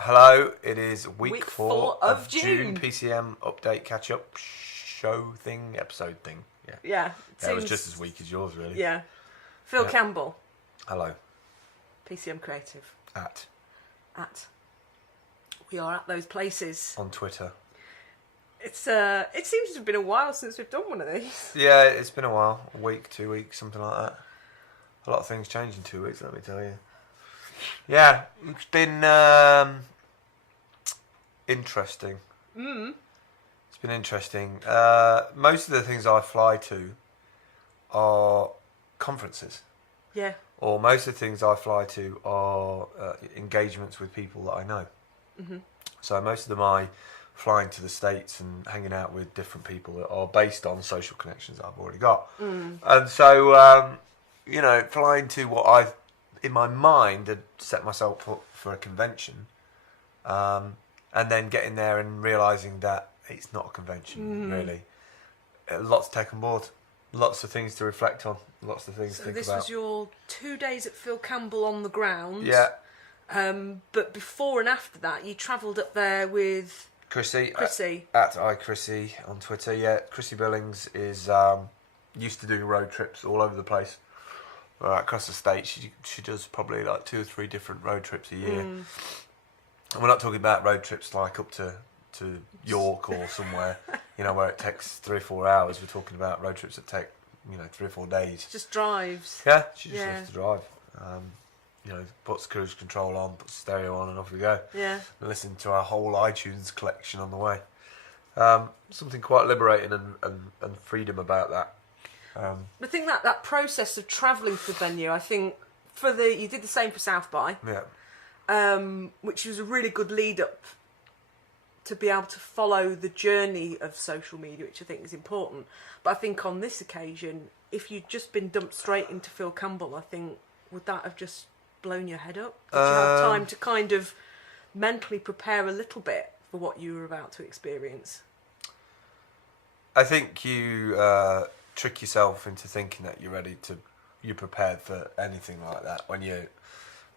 Hello, it is week 4 4 of June. PCM update catch-up show thing, episode thing. Yeah. It was just as weak as yours, really. Yeah. Phil Yeah. Campbell, Hello. PCM Creative. At. We are at those places. On Twitter. It seems to have been a while since we've done one of these. Yeah, it's been a while. A week, 2 weeks, something like that. A lot of things change in 2 weeks, let me tell you. Yeah, it's been interesting. It's been interesting. Most of the things I fly to are conferences. Yeah. Or most of the things I fly to are engagements with people that I know. Mm-hmm. So most of them I flying to the States and hanging out with different people that are based on social connections that I've already got. And so, flying to what I've, in my mind, had set myself up for a convention, and then getting there and realising that it's not a convention, really. Lots to take on board. Lots of things to reflect on. Lots of things to think about. So this was your 2 days at Phil Campbell on the ground. Yeah. But before and after that, you travelled up there with Chrissy. Chrissy. At iChrissy on Twitter. Yeah, Chrissy Billings is used to doing road trips all over the place. Across the state. She does probably like 2 or 3 different road trips a year. And we're not talking about road trips like up to York or somewhere, where it takes 3 or 4 hours. We're talking about road trips that take, 3 or 4 days. Just drives. Yeah, she just has to drive. Puts cruise control on, puts stereo on, and off we go. Yeah. And listen to our whole iTunes collection on the way. Something quite liberating and freedom about that. I think that process of travelling to the venue, I think you did the same for South by. Yeah. Which was a really good lead up to be able to follow the journey of social media, which I think is important. But I think on this occasion, if you'd just been dumped straight into Phil Campbell, I think, would that have just blown your head up? Did you have time to kind of mentally prepare a little bit for what you were about to experience? I think you trick yourself into thinking that you're prepared for anything like that.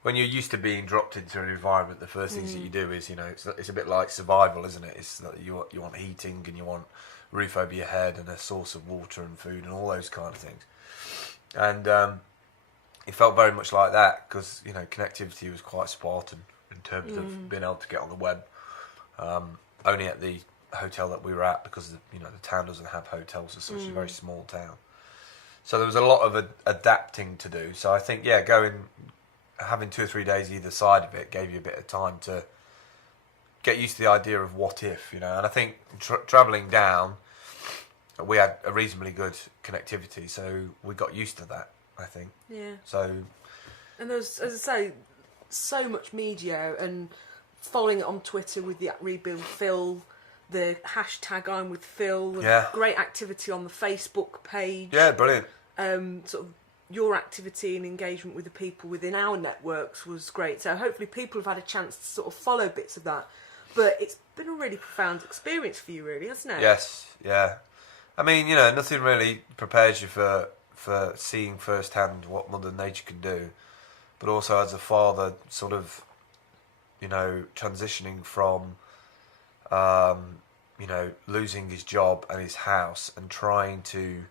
When you're used to being dropped into an environment, the first things that you do is, it's a bit like survival, isn't it? It's that you want heating and you want roof over your head and a source of water and food and all those kind of things. And it felt very much like that because, connectivity was quite Spartan in terms of being able to get on the web. Only at the hotel that we were at because, the town doesn't have hotels as such. It's a very small town. So there was a lot of adapting to do. So I think, having 2 or 3 days either side of it gave you a bit of time to get used to the idea of what if, And I think travelling down, we had a reasonably good connectivity, so we got used to that, I think. Yeah. So. And there's, as I say, so much media and following it on Twitter with the @Rebuild Phil, the hashtag I'm with Phil, great activity on the Facebook page. Yeah, brilliant. Sort of your activity and engagement with the people within our networks was great. So hopefully people have had a chance to sort of follow bits of that. But it's been a really profound experience for you, really, hasn't it? Yes, yeah. I mean, nothing really prepares you for seeing firsthand what Mother Nature can do. But also as a father, sort of, transitioning from, losing his job and his house and trying to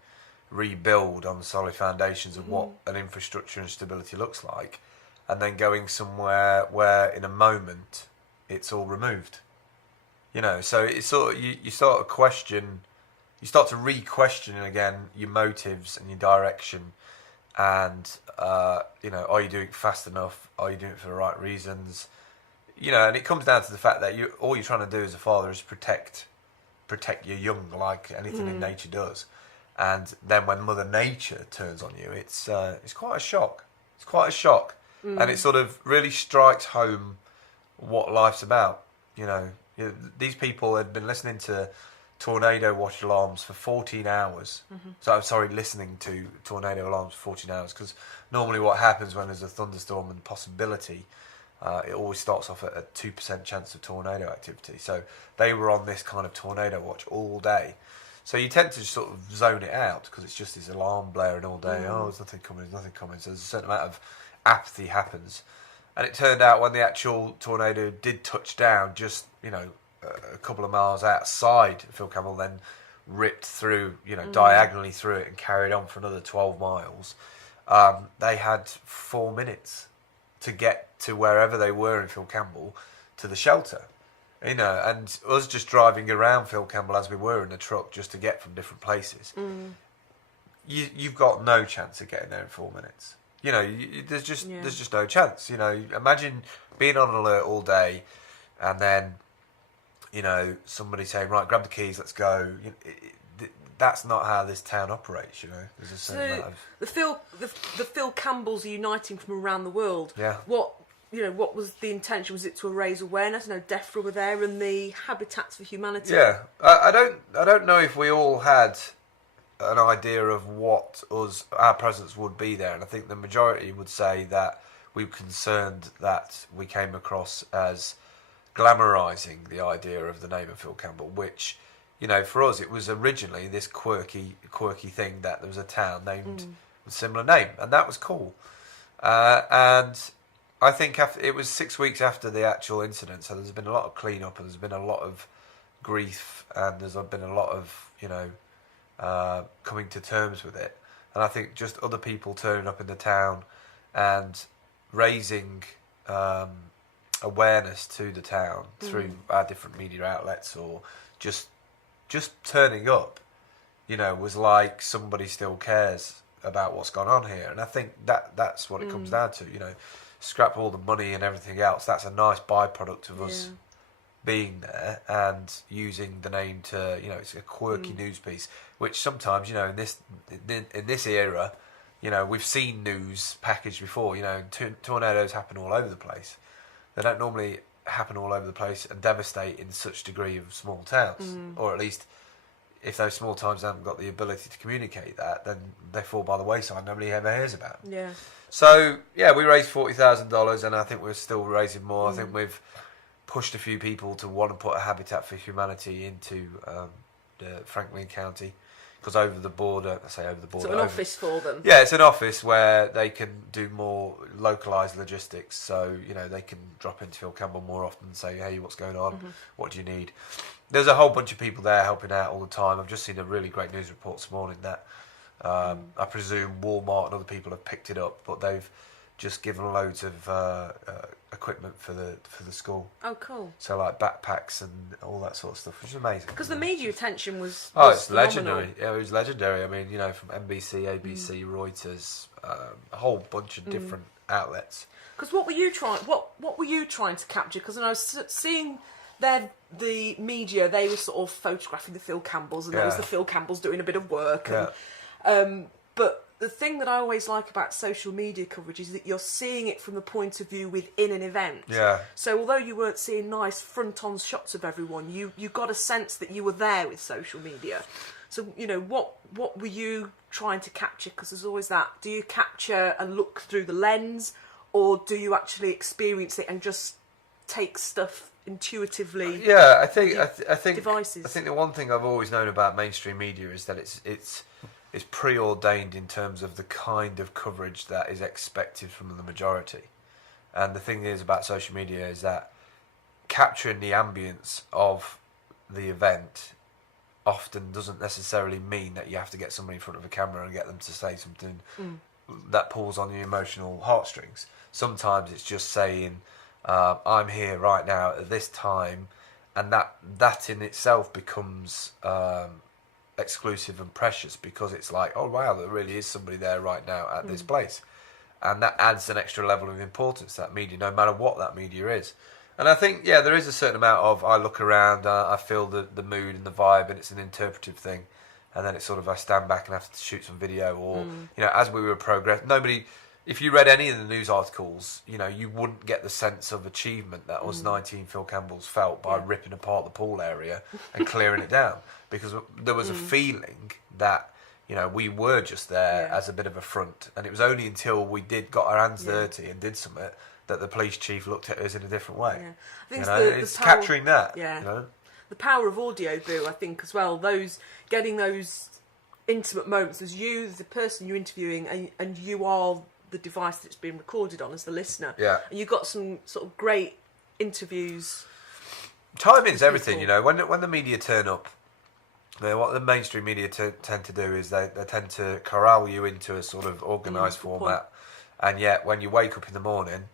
rebuild on the solid foundations of what an infrastructure and stability looks like, and then going somewhere where in a moment it's all removed. So it's sort of, you start to re-question again your motives and your direction, and are you doing it fast enough? Are you doing it for the right reasons? And it comes down to the fact that all you're trying to do as a father is protect your young, like anything in nature does. And then when Mother Nature turns on you, it's quite a shock. It's quite a shock, and it sort of really strikes home what life's about. These people had been listening to tornado watch alarms for 14 hours. So I'm sorry, listening to tornado alarms for 14 hours, because normally what happens when there's a thunderstorm and possibility, it always starts off at a 2% chance of tornado activity. So they were on this kind of tornado watch all day. So you tend to just sort of zone it out because it's just this alarm blaring all day. Oh, there's nothing coming, there's nothing coming. So there's a certain amount of apathy happens. And it turned out when the actual tornado did touch down, just, you know, a couple of miles outside Phil Campbell, then ripped through, you know, diagonally through it and carried on for another 12 miles. They had 4 minutes to get to wherever they were in Phil Campbell to the shelter. You know, and us just driving around Phil Campbell as we were in a truck just to get from different places. You've got no chance of getting there in 4 minutes. You know, there's just no chance. You know, imagine being on alert all day, and then, you know, somebody saying, "Right, grab the keys, let's go." That's not how this town operates. You know, there's a certain amount of... the Phil Campbells are uniting from around the world. Yeah. What was the intention? Was it to raise awareness? No, DEFRA were there, and the Habitats for Humanity. Yeah, I don't know if we all had an idea of what our presence would be there, and I think the majority would say that we were concerned that we came across as glamorising the idea of the name of Phil Campbell, which, you know, for us it was originally this quirky thing that there was a town named with a similar name, and that was cool. And I think it was 6 weeks after the actual incident, so there's been a lot of clean-up, and there's been a lot of grief, and there's been a lot of, you know, coming to terms with it. And I think just other people turning up in the town and raising awareness to the town through our different media outlets, or just turning up, you know, was like somebody still cares about what's gone on here. And I think that's what it comes down to, you know. Scrap all the money and everything else. That's a nice byproduct of us being there and using the name to, you know, it's a quirky news piece, which sometimes, you know, in this era, you know, we've seen news packaged before. You know, tornadoes happen all over the place. They don't normally happen all over the place and devastate in such degree of small towns, or at least if those small towns haven't got the ability to communicate that, then they fall by the wayside. Nobody ever hears about them. Yeah. So, yeah, we raised $40,000, and I think we're still raising more. I think we've pushed a few people to want to put a Habitat for Humanity into Franklin County, because over the border, so an office for them. Yeah, it's an office where they can do more localised logistics. So, you know, they can drop into Phil Campbell more often and say, "Hey, what's going on? What do you need?" There's a whole bunch of people there helping out all the time. I've just seen a really great news report this morning that I presume Walmart and other people have picked it up, but they've just given loads of equipment for the school. Oh, cool. So like backpacks and all that sort of stuff, which is amazing. Because the media attention was it's phenomenal. legendary. Yeah, it was legendary. I mean, you know, from NBC, ABC, Reuters, a whole bunch of different outlets. Because what were you trying to capture? Because I was seeing the media, they were sort of photographing the Phil Campbells, and there was the Phil Campbells doing a bit of work. And, but the thing that I always like about social media coverage is that you're seeing it from the point of view within an event. Yeah. So although you weren't seeing nice front-on shots of everyone, you got a sense that you were there with social media. So, you know, what were you trying to capture? Because there's always that. Do you capture and look through the lens, or do you actually experience it and just take stuff intuitively? Yeah, I think devices. I think the one thing I've always known about mainstream media is that it's preordained in terms of the kind of coverage that is expected from the majority. And the thing is about social media is that capturing the ambience of the event often doesn't necessarily mean that you have to get somebody in front of a camera and get them to say something that pulls on your emotional heartstrings. Sometimes it's just saying, I'm here right now at this time, and that in itself becomes exclusive and precious, because it's like, oh wow, there really is somebody there right now at this place, and that adds an extra level of importance to that media, no matter what that media is. And I think, yeah, there is a certain amount of, I look around, I feel the mood and the vibe, and it's an interpretive thing, and then it's sort of, I stand back and have to shoot some video, or you know, as we were progressing, if you read any of the news articles, you know, you wouldn't get the sense of achievement that us 19 Phil Campbells felt by ripping apart the pool area and clearing it down, because there was a feeling that, you know, we were just there as a bit of a front, and it was only until we got our hands dirty and did something that the police chief looked at us in a different way. Yeah. I think it's capturing that. Yeah. You know? The power of audio, Boo, I think as well. Getting those intimate moments as you, the person you're interviewing, and you are the device that it's been recorded on as the listener. Yeah. And you got some sort of great interviews. Timing's everything, you know. When the media turn up, you know, what the mainstream media tend to do is they tend to corral you into a sort of organised format, and yet when you wake up in the morning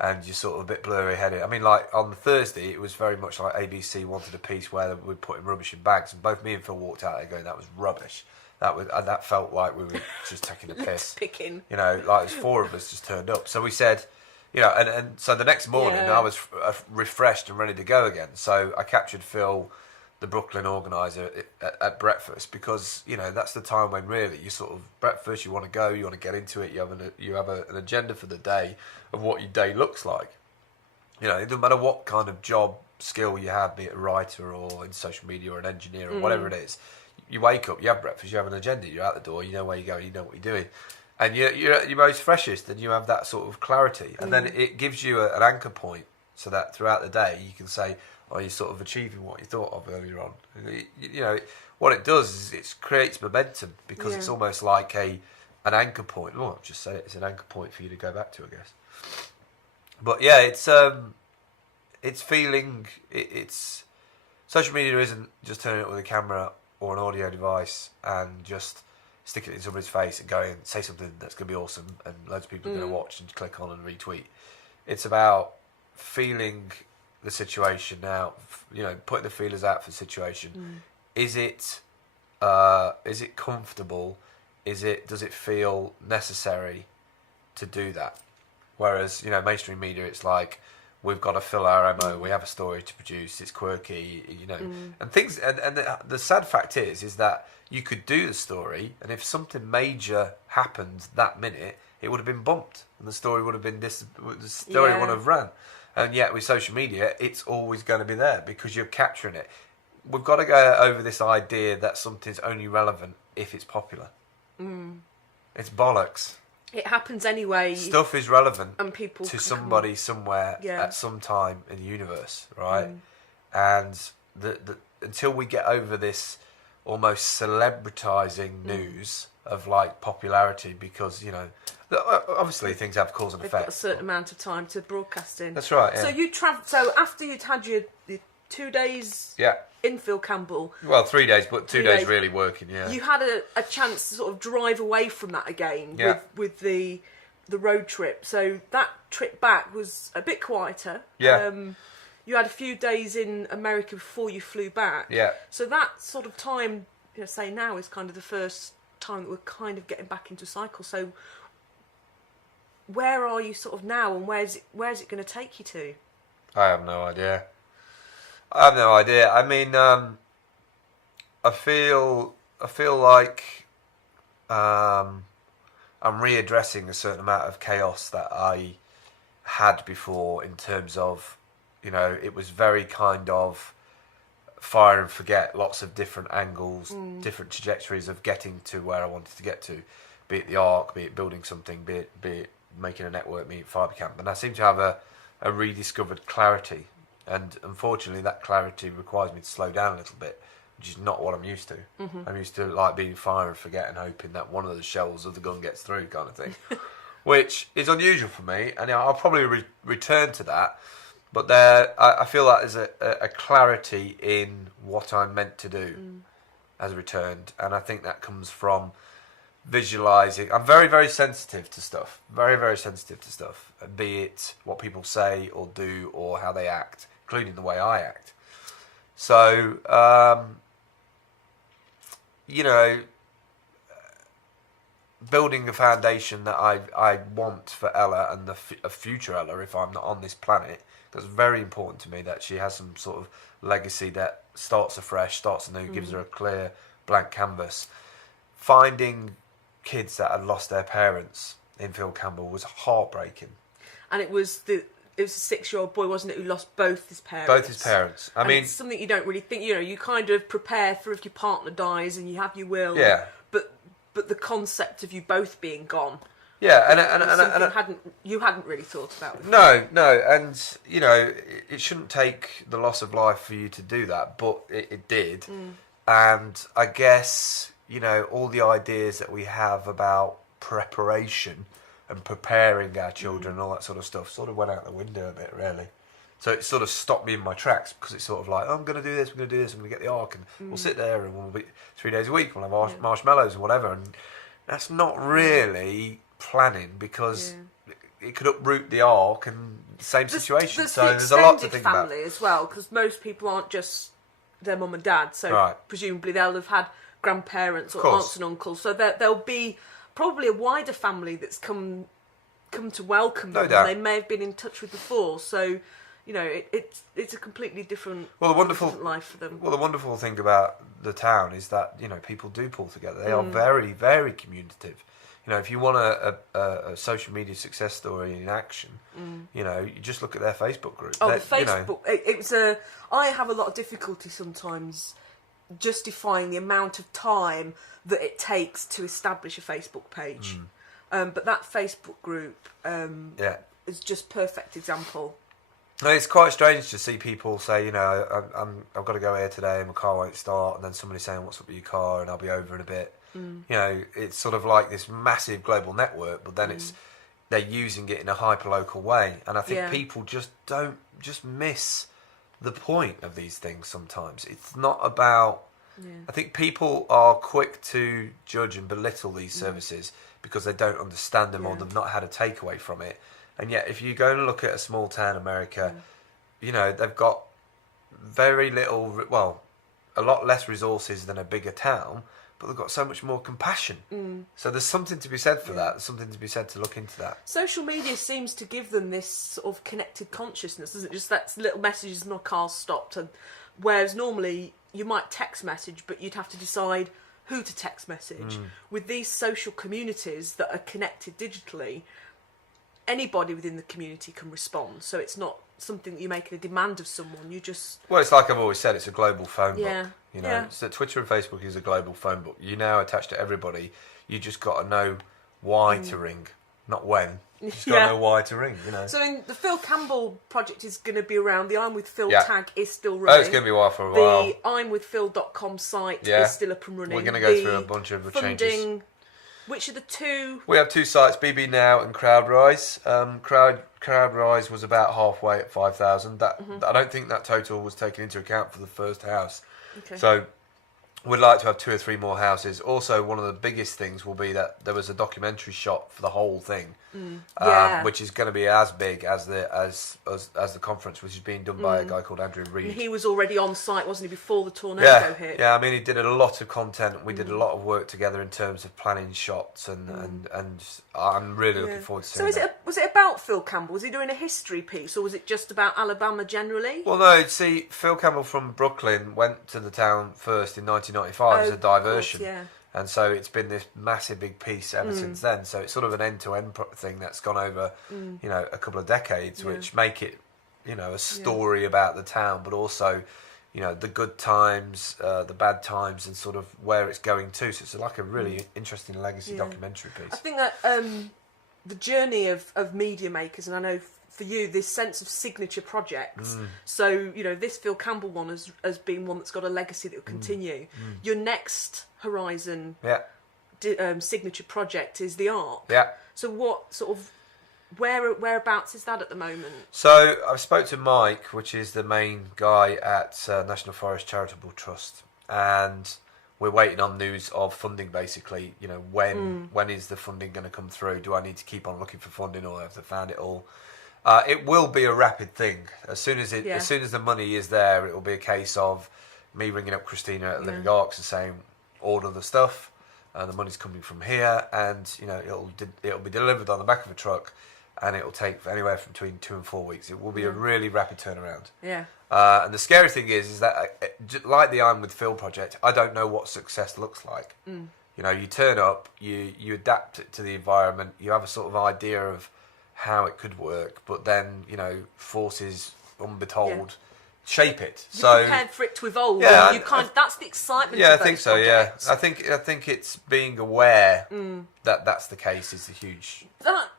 and you're sort of a bit blurry-headed. I mean, like on Thursday, it was very much like ABC wanted a piece where we're putting rubbish in bags, and both me and Phil walked out there going, "That was rubbish." That felt like we were just taking a piss. Picking. You know, like there's four of us just turned up. So we said, you know, and so the next morning I was refreshed and ready to go again. So I captured Phil, the Brooklyn organizer, at breakfast, because, you know, that's the time when really you sort of breakfast, you want to go, you want to get into it, you have an agenda for the day of what your day looks like. You know, it doesn't matter what kind of job skill you have, be it a writer or in social media or an engineer or whatever it is. You wake up, you have breakfast, you have an agenda, you're out the door, you know where you're going, you know what you're doing. And you're at your most freshest and you have that sort of clarity. And then it gives you an anchor point so that throughout the day you can say, oh, you're sort of achieving what you thought of earlier on. You know, what it does is it creates momentum, because it's almost like an anchor point. Oh, I'll just say it's an anchor point for you to go back to, I guess. But yeah, it's social media isn't just turning it with a camera or an audio device and just sticking it in somebody's face and going, say something that's going to be awesome and loads of people are going to watch and click on and retweet. It's about feeling the situation out, you know, putting the feelers out for the situation. Is it comfortable? Does it feel necessary to do that? Whereas, you know, mainstream media, it's like, we've got to fill our MO. We have a story to produce. It's quirky, you know, and things. And the sad fact is that you could do the story, and if something major happened that minute, it would have been bumped, and the story would have been the story would have ran. And yet with social media, it's always going to be there because you're capturing it. We've got to go over this idea that something's only relevant if it's popular. It's bollocks. It happens anyway. Stuff is relevant and people to somebody somewhere at some time in the universe, right? And until we get over this almost celebritizing news of like popularity, because, you know, obviously things have cause and effect. They've got a certain amount of time to broadcasting. That's right. Yeah. So you So after you'd had your 2 days. In Phil Campbell. Well, 3 days, but 2 days really working. Yeah. You had a chance to sort of drive away from that again with the road trip. So that trip back was a bit quieter. Yeah. You had a few days in America before you flew back. Yeah. So that sort of time, you know, say now is kind of the first time that we're kind of getting back into cycle. So where are you sort of now, and where's it going to take you to? I have no idea. I mean, I feel like I'm readdressing a certain amount of chaos that I had before, in terms of, you know, it was very kind of fire and forget, lots of different angles, different trajectories of getting to where I wanted to get to, be it the arc, be it building something, be it making a network, be it fibrecamp. And I seem to have a rediscovered clarity. And unfortunately, that clarity requires me to slow down a little bit, which is not what I'm used to. I'm used to like being fire and forget and hoping that one of the shells of the gun gets through, kind of thing, which is unusual for me. And I'll probably return to that. But I feel that there's a clarity in what I'm meant to do has returned, and I think that comes from visualizing. I'm very, very sensitive to stuff. Very, very sensitive to stuff, be it what people say or do or how they act, including the way I act. So, you know, building a foundation that I want for Ella and a future Ella, if I'm not on this planet, that's very important to me, that she has some sort of legacy that starts afresh, starts anew, gives her a clear blank canvas. Finding kids that had lost their parents in Phil Campbell was heartbreaking. And it was a 6-year-old boy, wasn't it, who lost both his parents? Both his parents. I mean, it's something you don't really think. You know, you kind of prepare for if your partner dies and you have your will. Yeah. But the concept of you both being gone. Yeah, and you hadn't really thought about it. No, and you know, it shouldn't take the loss of life for you to do that, but it did. And I guess, you know, all the ideas that we have about preparation and preparing our children and all that sort of stuff sort of went out the window a bit, really. So it sort of stopped me in my tracks because it's sort of like, oh, I'm going to do this, I'm going to do this, I'm going to get the ark, and we'll sit there and we'll be 3 days a week, we'll have marshmallows and whatever. And that's not really planning because it could uproot the ark and same situation. So there's a lot to think about. Family as well, because most people aren't just their mum and dad, so presumably they'll have had grandparents or aunts and uncles. So there'll be probably a wider family that's come to welcome them, and they may have been in touch with before. So, you know, it's a completely different, different life for them. Well, the wonderful thing about the town is that, you know, people do pull together. They are very, very communicative. You know, if you want a social media success story in action, you know, you just look at their Facebook group. Oh, the Facebook. You know, I have a lot of difficulty sometimes justifying the amount of time that it takes to establish a Facebook page. But that Facebook group is just perfect example. It's quite strange to see people say, you know, I've got to go here today and my car won't start, and then somebody saying, what's up with your car, and I'll be over in a bit. You know, it's sort of like this massive global network, but then they're using it in a hyper-local way. And I think people just miss the point of these things sometimes. It's not about... I think people are quick to judge and belittle these services because they don't understand them or they've not had a takeaway from it. And yet, if you go and look at a small town America, you know, they've got very little, well, a lot less resources than a bigger town, but they've got so much more compassion. So there's something to be said for that. There's something to be said to look into that. Social media seems to give them this sort of connected consciousness, doesn't it? Just that little messages, my car's stopped. And whereas normally you might text message, but you'd have to decide who to text message. With these social communities that are connected digitally, anybody within the community can respond. So it's not something that you're making a demand of someone. You just... Well, it's like I've always said, it's a global phone book. You know, so Twitter and Facebook is a global phone book. You now attach to everybody. You just got to know why to ring, not when. You just got to know why to ring, you know. So the Phil Campbell project is going to be around. The I'm with Phil tag is still running. Oh, it's going to be a while for a while. The I'mWithPhil.com site is still up and running. We're going to go through a bunch of changes. Which are the two? We have two sites, BB Now and CrowdRise. CrowdRise was about halfway at 5,000. I don't think that total was taken into account for the first house. Okay. So we'd like to have 2 or 3 more houses. Also, one of the biggest things will be that there was a documentary shot for the whole thing, which is going to be as big as the conference, which is being done by a guy called Andrew Reed. And he was already on site, wasn't he, before the tornado hit? Yeah, I mean, he did a lot of content. We did a lot of work together in terms of planning shots, and I'm really looking forward to seeing that. Was it about Phil Campbell? Was he doing a history piece, or was it just about Alabama generally? Well, no, see, Phil Campbell from Brooklyn went to the town first in 1995 as a diversion. Of course, and so it's been this massive big piece ever since then. So it's sort of an end-to-end thing that's gone over, you know, a couple of decades, which make it, you know, a story about the town, but also, you know, the good times, the bad times, and sort of where it's going to. So it's like a really interesting legacy documentary piece. I think that the journey of media makers, and I know for you, this sense of signature projects. So, you know, this Phil Campbell one has been one that's got a legacy that will continue. Your next horizon signature project is the Ark. So what sort of, whereabouts is that at the moment? So I spoke to Mike, which is the main guy at National Forest Charitable Trust, and we're waiting on news of funding, basically. You know, when is the funding going to come through? Do I need to keep on looking for funding, or have they found it all? It will be a rapid thing. As soon as the money is there, it will be a case of me ringing up Christina at Living Arcs and saying, order the stuff, and the money's coming from here, and you know it'll be delivered on the back of a truck, and it will take anywhere from between 2 and 4 weeks. It will be a really rapid turnaround. And the scary thing is that like the I'm with Phil project, I don't know what success looks like. You know, you turn up, you adapt it to the environment, you have a sort of idea of how it could work, but then, you know, forces unbetold shape it. You're prepared for it to evolve. That's the excitement. Yeah, of I think so. projects. I think it's being aware that that's the case is the huge. That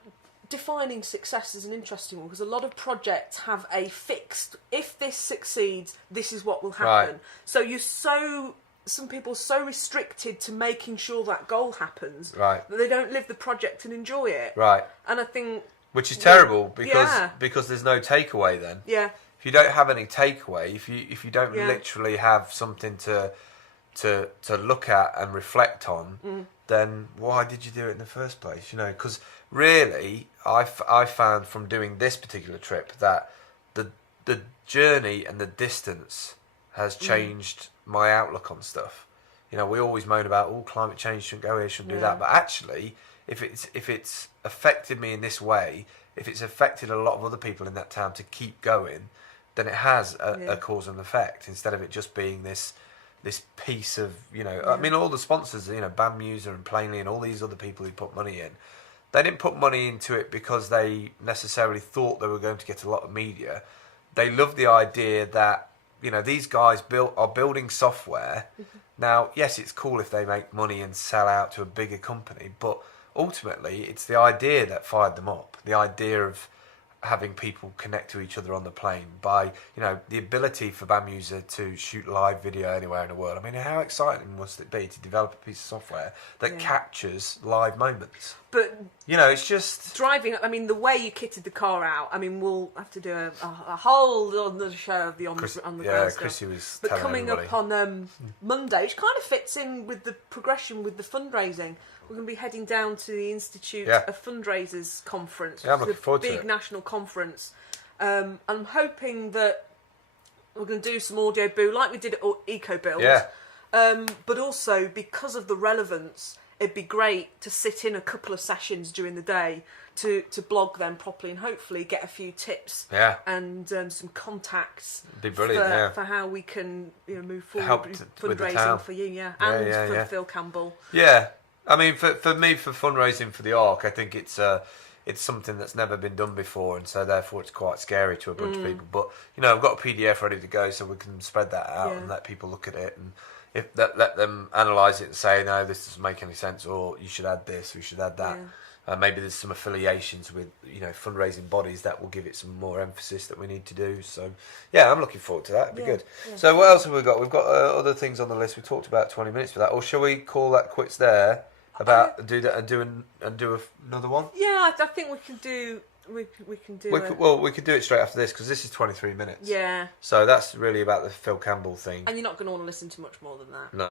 defining success is an interesting one, because a lot of projects have a fixed, if this succeeds, this is what will happen. So you're so some people are so restricted to making sure that goal happens Right. that they don't live the project and enjoy it. Right. And I think... Which is terrible because Yeah. because there's no takeaway then. Yeah. If you don't have any takeaway, if you don't Yeah. literally have something to look at and reflect on, then why did you do it in the first place? You know, because really, I found from doing this particular trip that the journey and the distance has changed my outlook on stuff. You know, we always moan about climate change, shouldn't go here, shouldn't do that, but actually, if it's affected me in this way, if it's affected a lot of other people in that town to keep going, then it has a cause and effect instead of it just being this piece of, you know, I mean, all the sponsors, you know, BAM User and Plainly and all these other people who put money in, they didn't put money into it because they necessarily thought they were going to get a lot of media. They loved the idea that, you know, these guys are building software. Now, yes, it's cool if they make money and sell out to a bigger company, but ultimately it's the idea that fired them up, the idea of having people connect to each other on the plane, by, you know, the ability for BAM User to shoot live video anywhere in the world. I mean, how exciting must it be to develop a piece of software that captures live moments? But, you know, it's just... Driving, I mean, the way you kitted the car out, I mean, we'll have to do a whole other show of the on the ground stuff. Chrissy was But telling coming everybody. up on Monday, which kind of fits in with the progression with the fundraising, we're going to be heading down to the Institute of Fundraisers Conference, Yeah, I'm looking forward to big it. national conference. I'm hoping that we're going to do some audio boo like we did at EcoBuild. Yeah. But also, because of the relevance, it'd be great to sit in a couple of sessions during the day to blog them properly and hopefully get a few tips and some contacts Be brilliant, for how we can, you know, move forward Help with with the fundraising town. for you, and for yeah. Phil Campbell. Yeah, I mean, for me, for fundraising for the Ark, I think it's something that's never been done before, and so therefore it's quite scary to a bunch of people. But, you know, I've got a PDF ready to go, so we can spread that out and let people look at it, and let them analyse it and say, no, this doesn't make any sense, or you should add this, we should add that. Maybe there's some affiliations with, you know, fundraising bodies that will give it some more emphasis that we need to do. So, yeah, I'm looking forward to that. It'd be good. Yeah. So, what else have we got? We've got other things on the list. We talked about 20 minutes for that, or shall we call that quits there? About do that and do another one. Yeah, I think we can do. We can do. We could do it straight after this because this is 23 minutes. Yeah. So that's really about the Phil Campbell thing. And you're not going to want to listen to much more than that. No.